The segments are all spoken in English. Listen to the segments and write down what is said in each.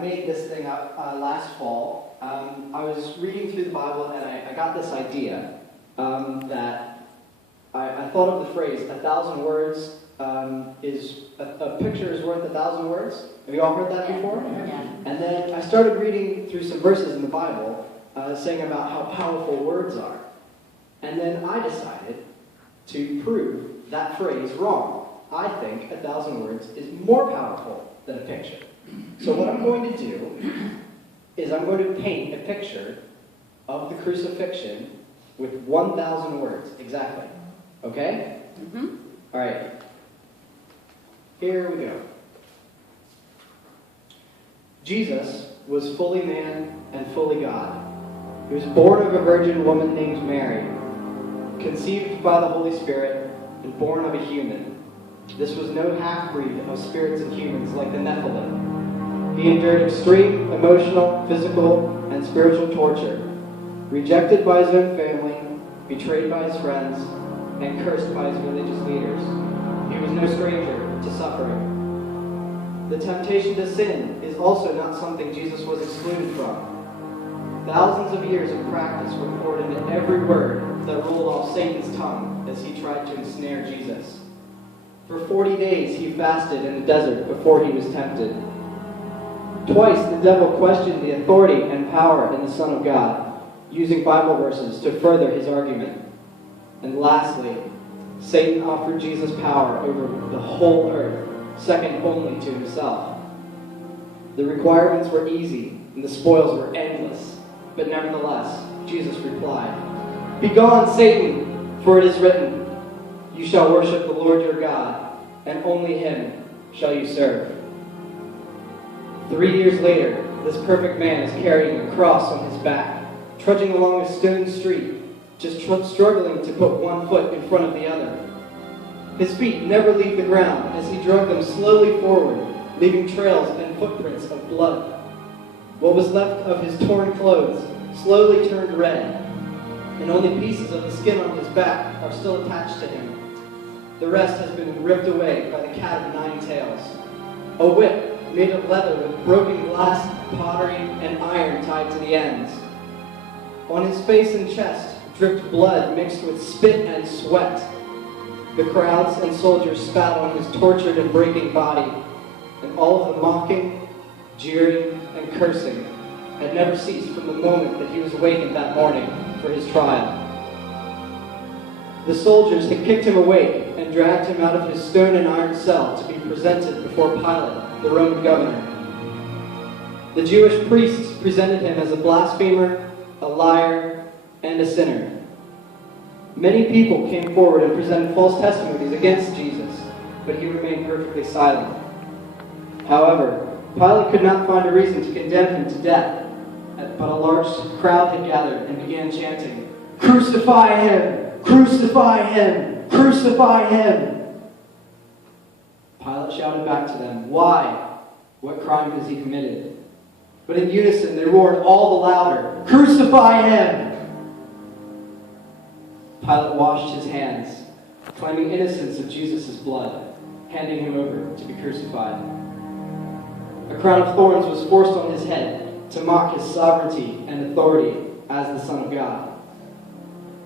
made this thing up last fall. I was reading through the Bible and I got this idea that I thought of the phrase, 1,000 words is, a picture is worth 1,000 words. Have you all heard that before? Yeah. And then I started reading through some verses in the Bible saying about how powerful words are. And then I decided to prove that phrase wrong. I think 1,000 words is more powerful than a picture. So what I'm going to do is I'm going to paint a picture of the crucifixion with 1,000 words, exactly. Okay? Mm-hmm. All right. Here we go. Jesus was fully man and fully God. He was born of a virgin woman named Mary, conceived by the Holy Spirit, and born of a human. This was no half-breed of spirits and humans like the Nephilim. He endured extreme emotional, physical, and spiritual torture, rejected by his own family, betrayed by his friends, and cursed by his religious leaders. He was no stranger to suffering. The temptation to sin is also not something Jesus was excluded from. Thousands of years of practice were poured into every word that rolled off Satan's tongue as he tried to ensnare Jesus. For 40 days he fasted in the desert before he was tempted. Twice the devil questioned the authority and power in the Son of God, using Bible verses to further his argument. And lastly, Satan offered Jesus power over the whole earth, second only to himself. The requirements were easy, and the spoils were endless. But nevertheless, Jesus replied, "Begone, Satan, for it is written, you shall worship the Lord your God, and only him shall you serve." 3 years later, this perfect man is carrying a cross on his back, trudging along a stone street, just struggling to put one foot in front of the other. His feet never leave the ground as he drug them slowly forward, leaving trails and footprints of blood. What was left of his torn clothes slowly turned red, and only pieces of the skin on his back are still attached to him. The rest has been ripped away by the cat of nine tails. A whip made of leather with broken glass, pottery, and iron tied to the ends. On his face and chest dripped blood mixed with spit and sweat. The crowds and soldiers spat on his tortured and breaking body, and all of the mocking, jeering, and cursing had never ceased from the moment that he was awakened that morning for his trial. The soldiers had kicked him awake and dragged him out of his stone and iron cell to be presented before Pilate, the Roman governor. The Jewish priests presented him as a blasphemer, a liar, and a sinner. Many people came forward and presented false testimonies against Jesus, but he remained perfectly silent. However, Pilate could not find a reason to condemn him to death, but a large crowd had gathered and began chanting, "Crucify him! Crucify him! Crucify him!" Pilate shouted back to them, "Why? What crime has he committed?" But in unison they roared all the louder, "Crucify him!" Pilate washed his hands, claiming innocence of Jesus' blood, handing him over to be crucified. A crown of thorns was forced on his head to mock his sovereignty and authority as the Son of God.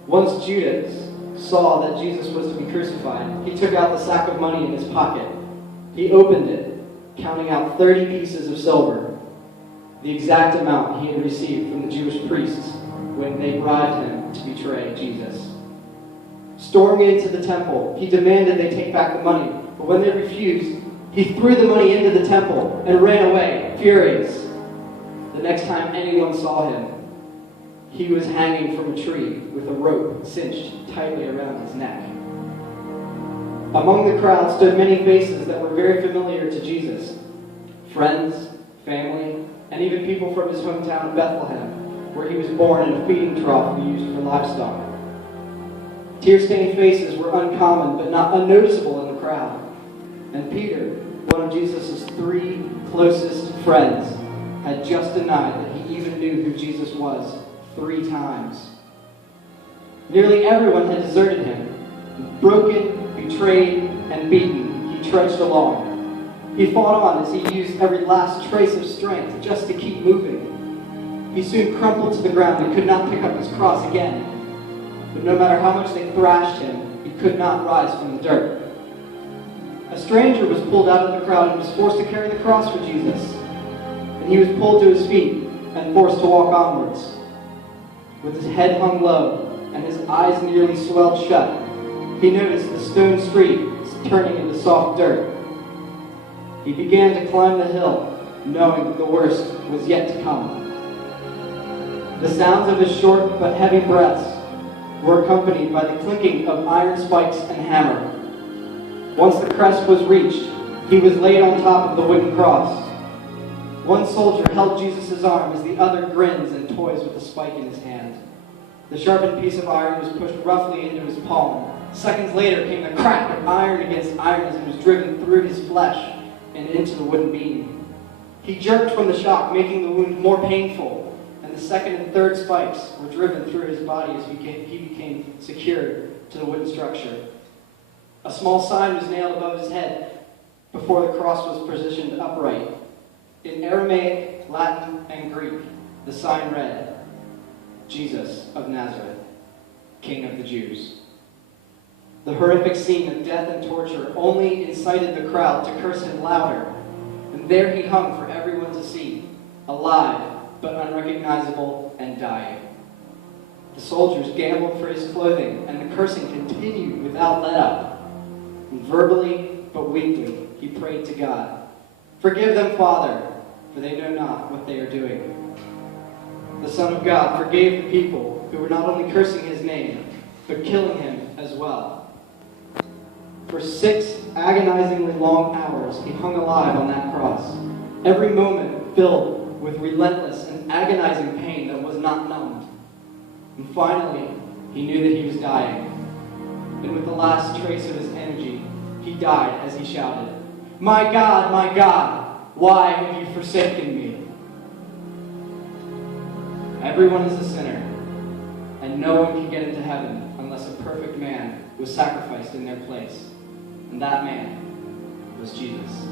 Once Judas saw that Jesus was to be crucified, he took out the sack of money in his pocket. He opened it, counting out 30 pieces of silver, the exact amount he had received from the Jewish priests when they bribed him to betray Jesus. Storming into the temple, he demanded they take back the money, but when they refused, he threw the money into the temple and ran away, furious. The next time anyone saw him, he was hanging from a tree with a rope cinched tightly around his neck. Among the crowd stood many faces that were very familiar to Jesus. Friends, family, and even people from his hometown of Bethlehem, where he was born in a feeding trough used for livestock. Tear-stained faces were uncommon but not unnoticeable in the crowd. And Peter, one of Jesus' 3 closest friends, had just denied that he even knew who Jesus was 3 times. Nearly everyone had deserted him. Broken, betrayed, and beaten, he trudged along. He fought on as he used every last trace of strength just to keep moving. He soon crumpled to the ground and could not pick up his cross again. But no matter how much they thrashed him, he could not rise from the dirt. A stranger was pulled out of the crowd and was forced to carry the cross for Jesus. And he was pulled to his feet and forced to walk onwards. With his head hung low and his eyes nearly swelled shut, he noticed the stone street turning into soft dirt. He began to climb the hill, knowing that the worst was yet to come. The sounds of his short but heavy breaths were accompanied by the clinking of iron spikes and hammer. Once the crest was reached, he was laid on top of the wooden cross. One soldier held Jesus' arm as the other grins and toys with the spike in his hand. The sharpened piece of iron was pushed roughly into his palm. Seconds later came the crack of iron against iron as it was driven through his flesh and into the wooden beam. He jerked from the shock, making the wound more painful, and the second and third spikes were driven through his body as he became secured to the wooden structure. A small sign was nailed above his head before the cross was positioned upright. In Aramaic, Latin, and Greek, the sign read, "Jesus of Nazareth, King of the Jews." The horrific scene of death and torture only incited the crowd to curse him louder, and there he hung for everyone to see, alive but unrecognizable and dying. The soldiers gambled for his clothing, and the cursing continued without let-up. And verbally but weakly, he prayed to God, "Forgive them, Father, for they know not what they are doing." The Son of God forgave the people who were not only cursing his name, but killing him as well. For 6 agonizingly long hours, he hung alive on that cross, every moment filled with relentless and agonizing pain that was not numbed. And finally, he knew that he was dying. And with the last trace of his energy, he died as he shouted, my God, why have you forsaken me?" Everyone is a sinner, and no one can get into heaven unless a perfect man was sacrificed in their place. And that man was Jesus.